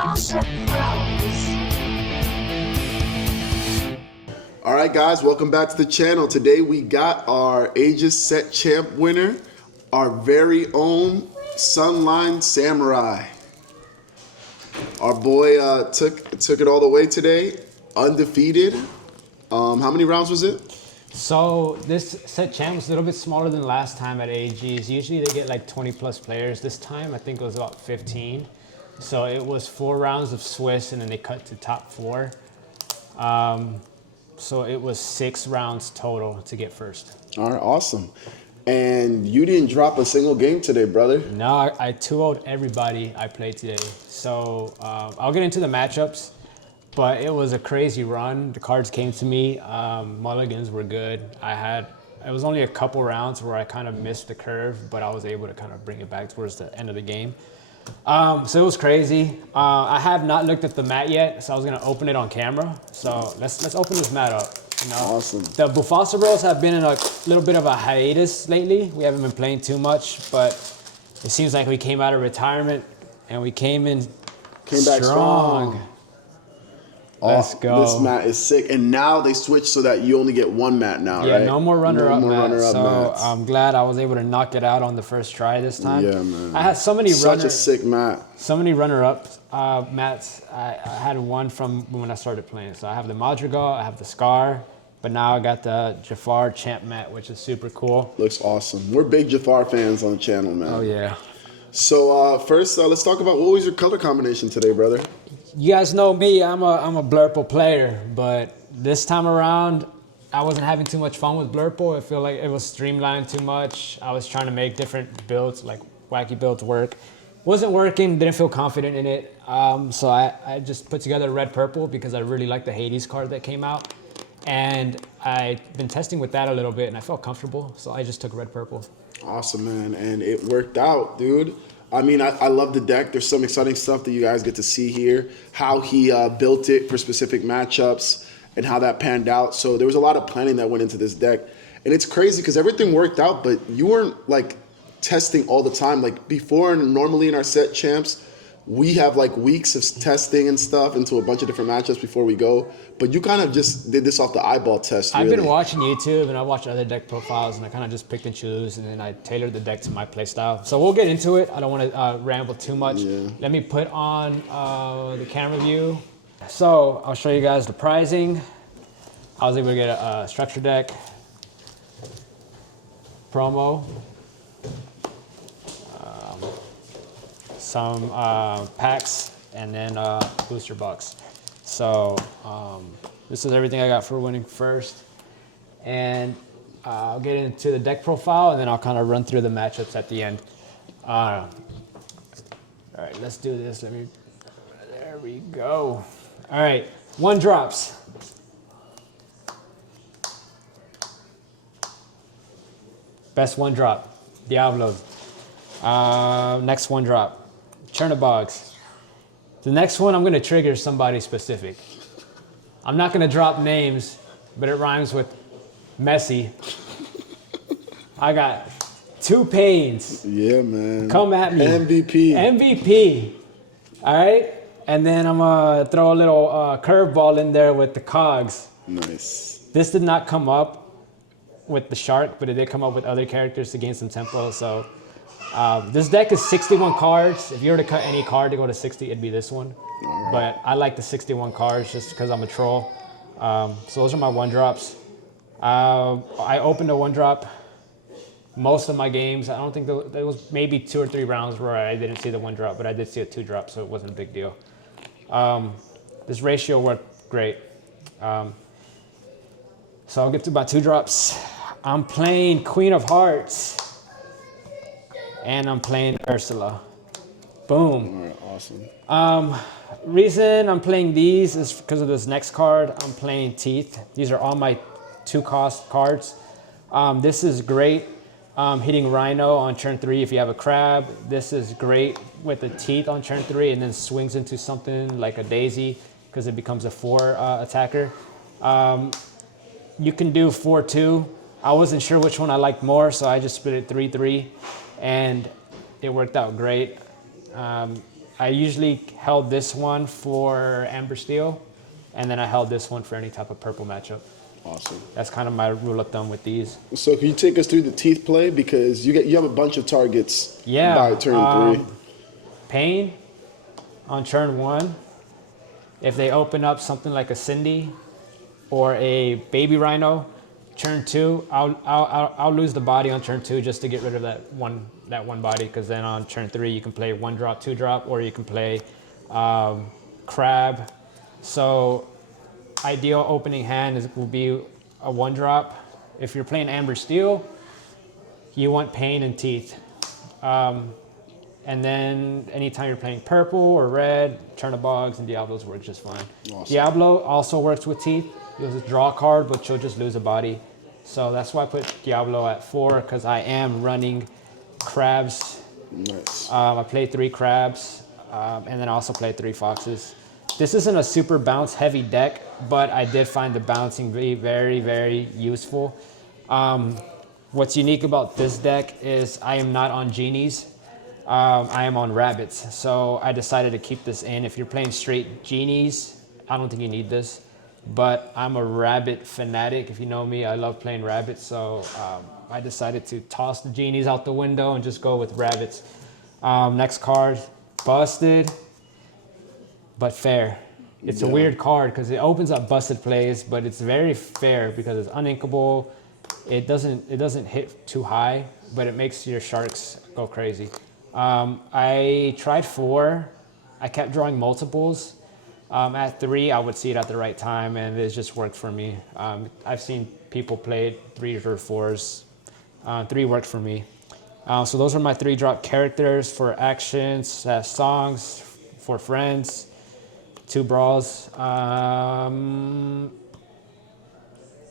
All right, guys, welcome back to the channel. Today we got our Aegis set champ winner, our very own Sunline Samurai. Our boy took it all the way today, undefeated. How many rounds was it? So this set champ was a little bit smaller than last time at Aegis. Usually they get like 20 plus players. This time I think it was about 15. So it was 4 rounds of Swiss and then they cut to top 4. So it was 6 rounds total to get first. All right, awesome. And you didn't drop a single game today, brother. No, I 2-0'd everybody I played today. So I'll get into the matchups, but it was a crazy run. The cards came to me. Mulligans were good. It was only a couple rounds where I kind of missed the curve, but I was able to kind of bring it back towards the end of the game. So it was crazy. I have not looked at the mat yet, so I was gonna open it on camera. So let's open this mat up. You know? Awesome. The Bufasa Bros have been in a little bit of a hiatus lately. We haven't been playing too much, but it seems like we came out of retirement and we came back strong. Let's go. This mat is sick, and now they switched so that you only get 1 mat now, yeah, right? no more runner-up mats. So mats. I'm glad I was able to knock it out on the first try this time. Yeah, man. I had so many Such a sick mat. So many runner-up mats. I had one from when I started playing. So I have the Madrigal, I have the Scar, but now I got the Jafar champ mat, which is super cool. Looks awesome. We're big Jafar fans on the channel, man. Oh yeah. So first, let's talk about what was your color combination today, brother? You guys know me, I'm a Blurple player, but this time around, I wasn't having too much fun with Blurple. I feel like it was streamlined too much. I was trying to make different builds, like wacky builds work. Wasn't working, didn't feel confident in it. So I just put together red purple because I really like the Hades card that came out. And I've been testing with that a little bit and I felt comfortable. So I just took red purple. Awesome, man. And it worked out, dude. I mean, I love the deck. There's some exciting stuff that you guys get to see here. How he built it for specific matchups and how that panned out. So there was a lot of planning that went into this deck. And it's crazy because everything worked out, but you weren't like testing all the time. Like before, normally in our set champs, we have like weeks of testing and stuff into a bunch of different matchups before we go. But you kind of just did this off the eyeball test, really. I've been watching YouTube and I watched other deck profiles and I kind of just picked and choose and then I tailored the deck to my playstyle. So we'll get into it. I don't want to ramble too much. Yeah. Let me put on the camera view. So I'll show you guys the pricing. I was able to get a structure deck, promo, some packs, and then booster box. So this is everything I got for winning first. And I'll get into the deck profile and then I'll kind of run through the matchups at the end. All right, let's do this. There we go. All right, 1 drops. Best 1 drop, Diablo. Next 1 drop, Chernobyls. The next one, I'm gonna trigger somebody specific. I'm not gonna drop names, but it rhymes with messy. I got 2 pains. Yeah, man. Come at me. MVP. MVP. All right? And then I'm gonna throw a little curveball in there with the cogs. Nice. This did not come up with the shark, but it did come up with other characters to gain some tempo. So this deck is 61 cards. If you were to cut any card to go to 60, it'd be this one. Right. But I like the 61 cards just because I'm a troll. So those are my 1 drops. I opened a 1 drop most of my games. I don't think there was maybe 2 or 3 rounds where I didn't see the 1 drop, but I did see a 2 drop, so it wasn't a big deal. This ratio worked great. So I'll get to about 2 drops. I'm playing Queen of Hearts. And I'm playing Ursula. Boom. All right, awesome. Reason I'm playing these is because of this next card. I'm playing Teeth. These are all my 2-cost cards. This is great hitting Rhino on turn 3 if you have a crab. This is great with the Teeth on turn 3 and then swings into something like a Daisy because it becomes a 4 attacker. You can do 4-2. I wasn't sure which one I liked more, so I just split it 3-3. And it worked out great. I usually held this one for Amber Steel, and then I held this one for any type of purple matchup. Awesome. That's kind of my rule of thumb with these. So can you take us through the teeth play, because you have a bunch of targets Yeah. by turn 3. Pain on turn 1. If they open up something like a Cindy or a Baby Rhino, turn 2, I'll lose the body on turn 2 just to get rid of that one body, because then on turn 3 you can play 1-drop, 2-drop, or you can play Crab. So ideal opening hand will be a 1-drop. If you're playing Amber Steel, you want Pain and Teeth. And then anytime you're playing purple or red, Turnabogs and Diablos work just fine. Awesome. Diablo also works with Teeth. You'll just draw a card, but you'll just lose a body. So that's why I put Diablo at 4, because I am running crabs. Nice. I play 3 crabs, and then I also play 3 foxes. This isn't a super bounce heavy deck, but I did find the bouncing very, very useful. What's unique about this deck is I am not on genies. I am on rabbits. So I decided to keep this in. If you're playing straight genies, I don't think you need this. But I'm a rabbit fanatic. If you know me, I love playing rabbits. So I decided to toss the genies out the window and just go with rabbits. Next card, Busted, but fair. It's a weird card because it opens up busted plays, but it's very fair because it's uninkable. It doesn't hit too high, but it makes your sharks go crazy. I tried 4. I kept drawing multiples. At 3, I would see it at the right time, and it just worked for me. I've seen people play 3s or 4s. 3 worked for me. So those are my 3-drop characters for actions, songs, for friends, 2 brawls.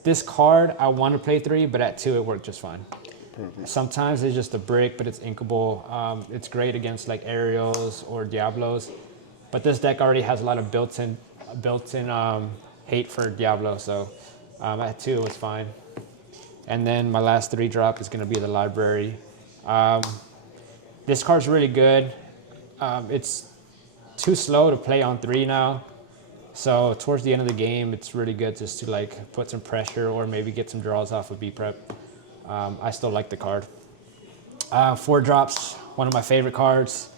This card, I want to play 3, but at 2 it worked just fine. Perfect. Sometimes it's just a brick, but it's inkable. It's great against like Ariels or Diablos. But this deck already has a lot of built-in hate for Diablo, so at 2 it's fine. And then my last 3-drop is going to be the Library. This card's really good. It's too slow to play on 3 now, so towards the end of the game, it's really good just to like put some pressure or maybe get some draws off of B-Prep. I still like the card. 4 drops, one of my favorite cards.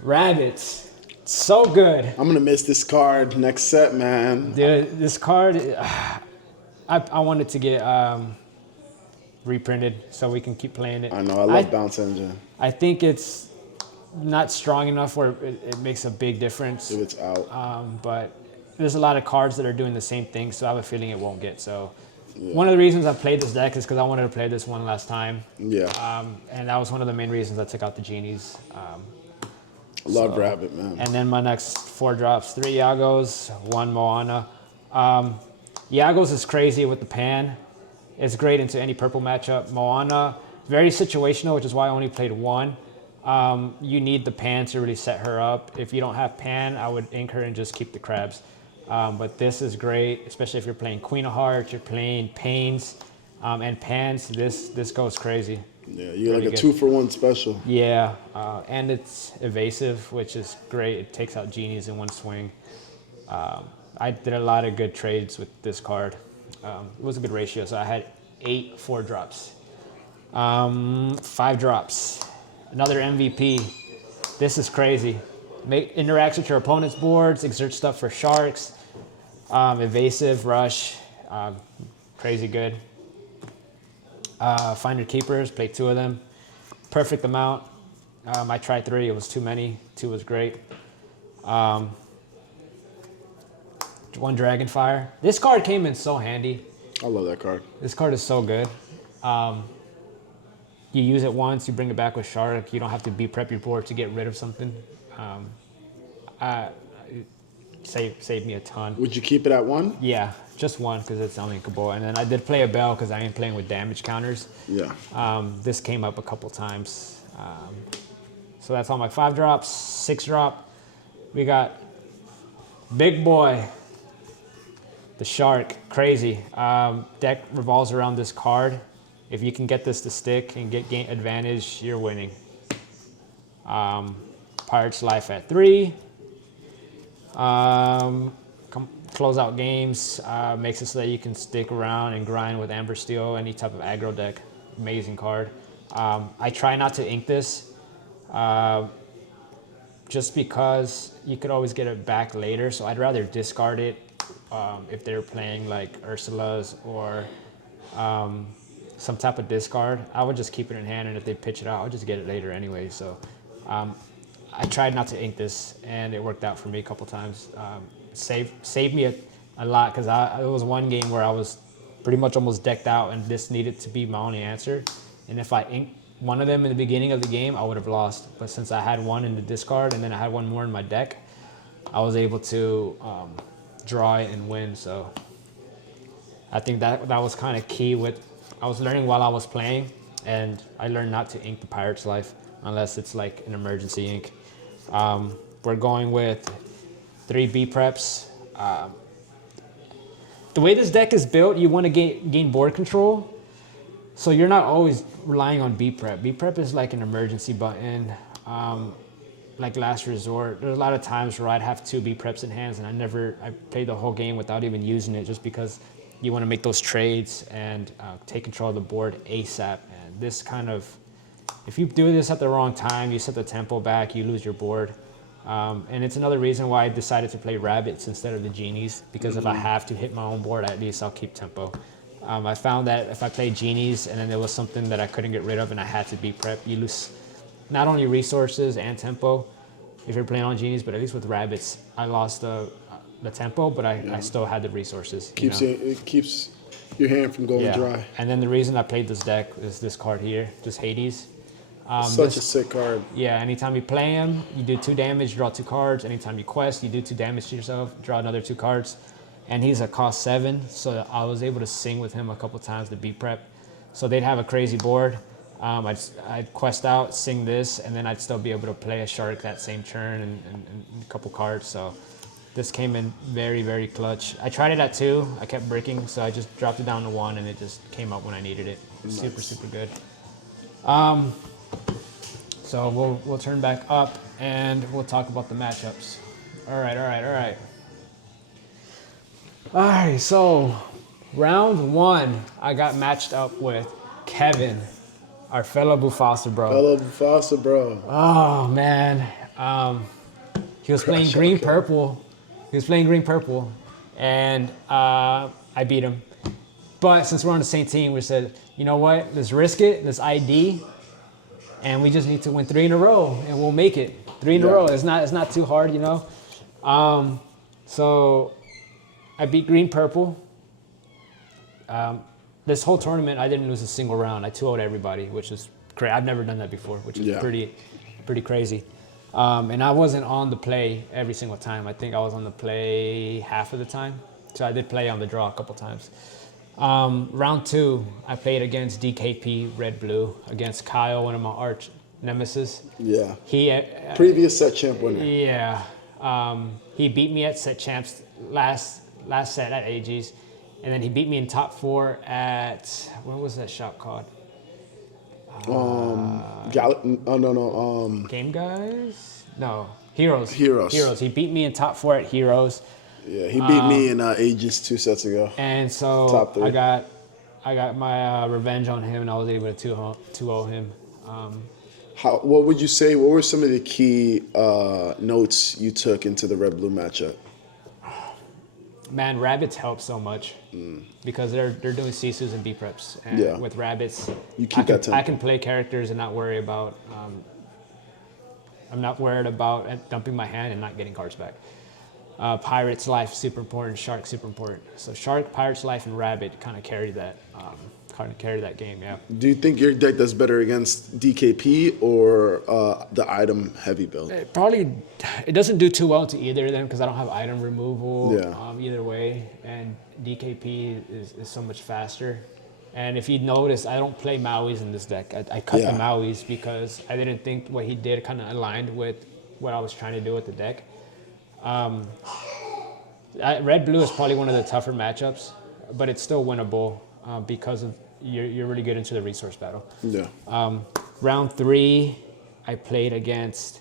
Rabbits, so good. I'm gonna miss this card next set, man. Dude, this card, I wanted to get reprinted so we can keep playing it. I know, I love Bounce Engine. I think it's not strong enough where it makes a big difference. If it's out. But there's a lot of cards that are doing the same thing, so I have a feeling it won't get. So one of the reasons I played this deck is because I wanted to play this one last time. Yeah. And that was one of the main reasons I took out the genies. Love Rabbit, man. And then my next 4 drops, 3 Yagos, 1 Moana. Yagos is crazy with the pan. It's great into any purple matchup. Moana, very situational, which is why I only played 1. You need the pan to really set her up. If you don't have pan, I would ink her and just keep the crabs. But this is great, especially if you're playing Queen of Hearts, you're playing Pains, and Pans, this goes crazy. Yeah, you're like a 2-for-1 special. Yeah, and it's evasive, which is great. It takes out genies in one swing. I did a lot of good trades with this card. It was a good ratio, so I had 8 4-drops. 5 drops. Another MVP. This is crazy. Interacts with your opponent's boards, exert stuff for sharks. Evasive, rush, crazy good. Find your keepers, play 2 of them. Perfect amount. I tried 3, it was too many. 2 was great. 1 Dragonfire. This card came in so handy. I love that card. This card is so good. You use it once, you bring it back with Shark. You don't have to B-prep your board to get rid of something. Saved me a ton. Would you keep it at 1? Yeah, just 1 because it's uninkable. And then I did play a Bell because I ain't playing with damage counters. Yeah. This came up a couple times. So that's all my 5 drops. 6 drop. We got Big Boy, the Shark. Crazy. Deck revolves around this card. If you can get this to stick and gain advantage, you're winning. Pirates Life at 3. Close out games, makes it so that you can stick around and grind with Amber Steel, any type of aggro deck. Amazing card. I try not to ink this just because you could always get it back later, so I'd rather discard it if they're playing like Ursula's or some type of discard. I would just keep it in hand, and if they pitch it out, I'll just get it later anyway. So I tried not to ink this, and it worked out for me a couple times. Saved me a lot, because it was one game where I was pretty much almost decked out, and this needed to be my only answer. And if I inked one of them in the beginning of the game, I would have lost. But since I had one in the discard and then I had one more in my deck, I was able to draw it and win. So I think that was kind of key. I was learning while I was playing, and I learned not to ink the Pirate's Life unless it's like an emergency ink. We're going with 3 B preps. The way this deck is built, you want to gain board control, so you're not always relying on B prep. B prep is like an emergency button, like last resort. There's a lot of times where I'd have 2 B preps in hands, and I played the whole game without even using it, just because you want to make those trades and take control of the board ASAP. And this kind of, if you do this at the wrong time, you set the tempo back, you lose your board. And it's another reason why I decided to play rabbits instead of the genies, because if I have to hit my own board, at least I'll keep tempo. I found that if I played genies and then there was something that I couldn't get rid of and I had to be prep, you lose not only resources and tempo if you're playing on genies, but at least with rabbits, I lost the tempo, but I still had the resources. It keeps your hand from going dry. And then the reason I played this deck is this card here, this Hades. Such a sick card. Yeah, anytime you play him, you do 2 damage, draw 2 cards. Anytime you quest, you do 2 damage to yourself, draw another 2 cards. And he's a cost 7, so I was able to sing with him a couple times to be prep. So they'd have a crazy board. I'd quest out, sing this, and then I'd still be able to play a shark that same turn and a couple cards. So this came in very, very clutch. I tried it at 2. I kept breaking, so I just dropped it down to 1, and it just came up when I needed it. Nice. Super, super good. So we'll turn back up and we'll talk about the matchups. All right. All right, so round 1, I got matched up with Kevin, our fellow Bufasa bro. Oh man, he was playing green-purple. And I beat him. But since we're on the same team, we said, you know what? Let's risk it. Let's ID. And we just need to win 3 in a row, and we'll make it. 3 in a row. It's not too hard, you know. So I beat green purple. This whole tournament, I didn't lose a single round. I 2-0'd everybody, which is crazy. I've never done that before, which is pretty crazy. And I wasn't on the play every single time. I think I was on the play half of the time. So I did play on the draw a couple times. Round 2, I played against DKP, Red Blue, against Kyle, one of my arch nemesis. Yeah. He previous set champ winner. Yeah. He beat me at set champs last set at Aegis, and then he beat me in top 4 at, what was that shop called? Game Guys? No, Heroes. He beat me in top 4 at Heroes. Yeah, he beat me in Aegis 2 sets ago. And so top 3. I got my revenge on him, and I was able to 2-0 him. What would you say? What were some of the key notes you took into the Red Blue matchup? Man, rabbits help so much because they're doing Sisus and B preps. And with rabbits, I can play characters and not worry about. I'm not worried about dumping my hand and not getting cards back. Pirate's Life, super important. Shark, super important. So Shark, Pirate's Life, and Rabbit kind of carried that game, yeah. Do you think your deck does better against DKP or the item heavy build? It doesn't do too well to either of them because I don't have item removal either way. And DKP is so much faster. And if you notice, I don't play Mauis in this deck. I cut the Mauis because I didn't think what he did kind of aligned with what I was trying to do with the deck. Red Blue is probably one of the tougher matchups, but it's still winnable because of you're really good into the resource battle. Yeah. Round 3, I played against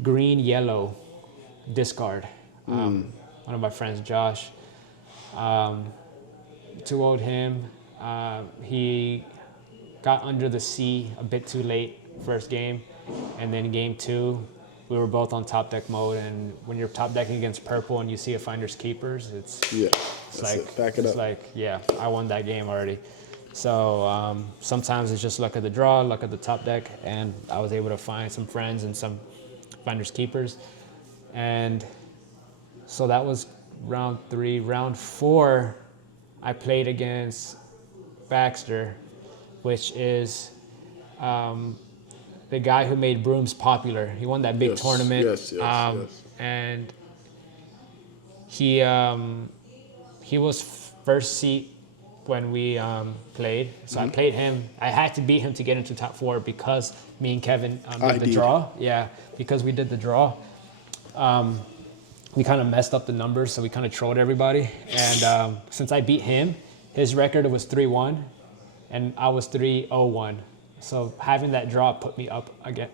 green yellow discard. One of my friends, Josh, 2-0'd him. He got under the C a bit too late first game, and then game 2 we were both on top deck mode, and when you're top decking against purple and you see a Finders Keepers, it's that's like it. Back it it's up. like, yeah, I won that game already. So sometimes it's just luck of the draw, luck of the top deck, and I was able to find some friends and some Finders Keepers. And so that was round 3. Round 4, I played against Baxter, which is the guy who made Brooms popular. He won that big tournament. Yes. And he was first seat when we played. So I played him. I had to beat him to get into top 4 because me and Kevin did the draw. Yeah, because we did the draw. We kind of messed up the numbers, so we kind of trolled everybody. And since I beat him, his record was 3-1, and I was 3-0-1. So having that draw put me up again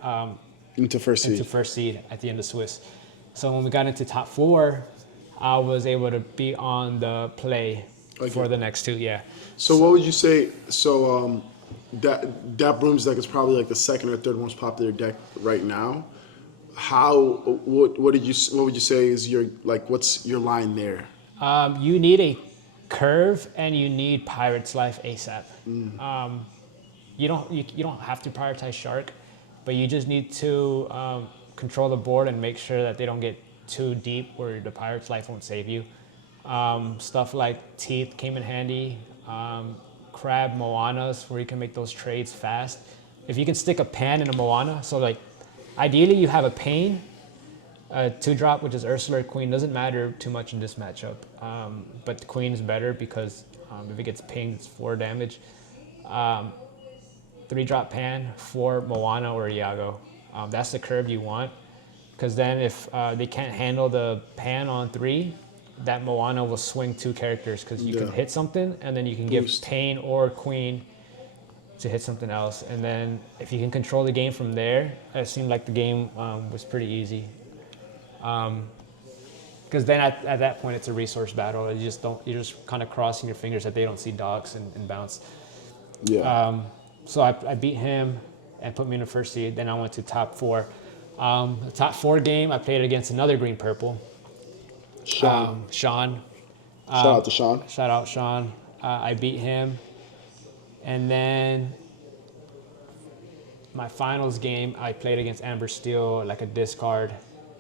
Into first seed. into first seed at the end of Swiss. So when we got into top 4, I was able to be on the play for the next 2. Yeah. So what would you say? So that Brooms deck is probably like the second or third most popular deck right now. What would you say is your, like, what's your line there? You need a curve and you need Pirate's Life ASAP. You don't have to prioritize Shark, but you just need to control the board and make sure that they don't get too deep where the Pirate's Life won't save you. Stuff like Teeth came in handy. Crab Moanas, where you can make those trades fast. If you can stick a pan in a Moana, so like ideally you have a Pain, a 2-drop, which is Ursula or Queen. Doesn't matter too much in this matchup, but the Queen is better because if it gets pinged, it's 4 damage. 3-drop Pan for Moana or Iago. That's the curve you want, because then if they can't handle the Pan on 3, that Moana will swing 2 characters, because you can hit something and then you can give Pain or Queen to hit something else. And then if you can control the game from there, it seemed like the game was pretty easy. Because then at that point it's a resource battle. You're just kind of crossing your fingers that they don't see docks and bounce. Yeah. So I beat him and put me in the first seed. Then I went to top 4. The top 4 game, I played against another green purple. Sean. Shout out to Sean. Shout out Sean. I beat him. And then my finals game, I played against Amber Steel, like a discard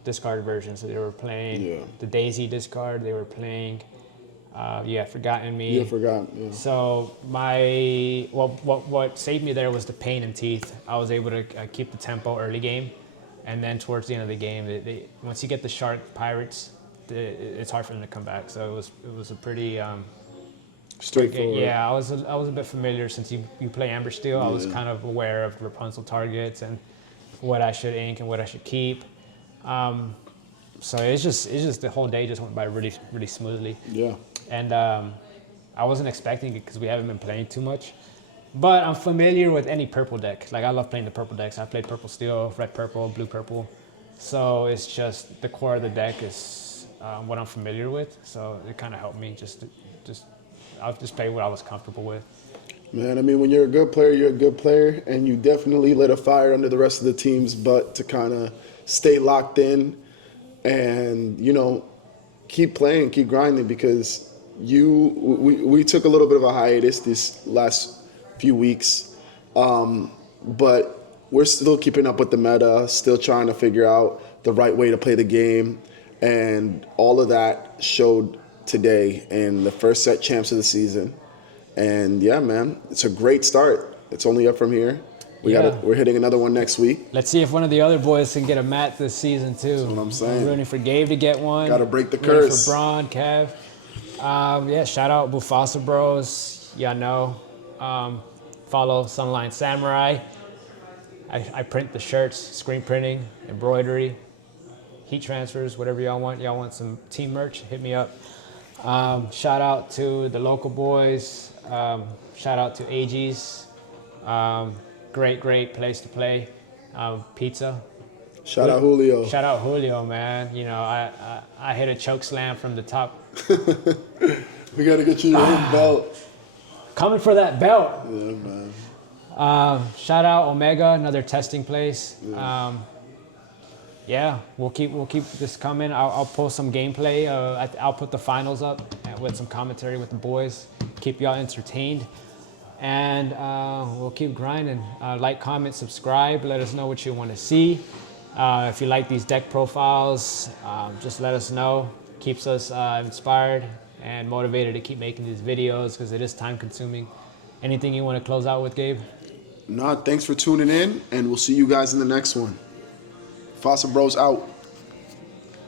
version. So they were playing the Daisy discard. They were playing Forgotten Me. You forgot. Yeah. So what saved me there was the Pain and Teeth. I was able to keep the tempo early game, and then towards the end of the game, once you get the Shark Pirates, it's hard for them to come back. So it was a pretty Straightforward. yeah. I was a bit familiar since you play Amber Steel. I was kind of aware of Rapunzel targets and what I should ink and what I should keep. So it's just the whole day just went by really, really smoothly. Yeah. And I wasn't expecting it because we haven't been playing too much. But I'm familiar with any purple deck. Like, I love playing the purple decks. I played purple steel, red purple, blue purple. So it's just the core of the deck is what I'm familiar with. So it kind of helped me I'll just play what I was comfortable with. Man, I mean, when you're a good player, you're a good player, and you definitely lit a fire under the rest of the team's butt to kind of stay locked in and, keep playing, keep grinding, because we took a little bit of a hiatus these last few weeks, but we're still keeping up with the meta, still trying to figure out the right way to play the game, and all of that showed today in the first set champs of the season. And yeah, man, it's a great start. It's only up from here. We're hitting another one next week. Let's see if one of the other boys can get a mat this season too. That's what I'm saying. I'm rooting for Gabe to get one. Gotta break the Rooting curse. for Braun, Kev. Shout out Bufasa Bros. Y'all know. Follow Sunline Samurai. I print the shirts, screen printing, embroidery, heat transfers, whatever y'all want. Y'all want some team merch? Hit me up. Shout out to the local boys. Shout out to Aegis. Great place to play. pizza. Shout out Julio. Shout out Julio, man. You know, I hit a choke slam from the top. We gotta get you your own belt. Coming for that belt. Yeah, man. Shout out Omega, another testing place. Yeah. We'll keep this coming. I'll post some gameplay. I'll put the finals up with some commentary with the boys. Keep y'all entertained, and we'll keep grinding. Like, comment, subscribe. Let us know what you want to see. If you like these deck profiles, just let us know. Keeps us inspired and motivated to keep making these videos because it is time consuming. Anything you want to close out with, Gabe? Nah, thanks for tuning in, and we'll see you guys in the next one. Fossa Bros out.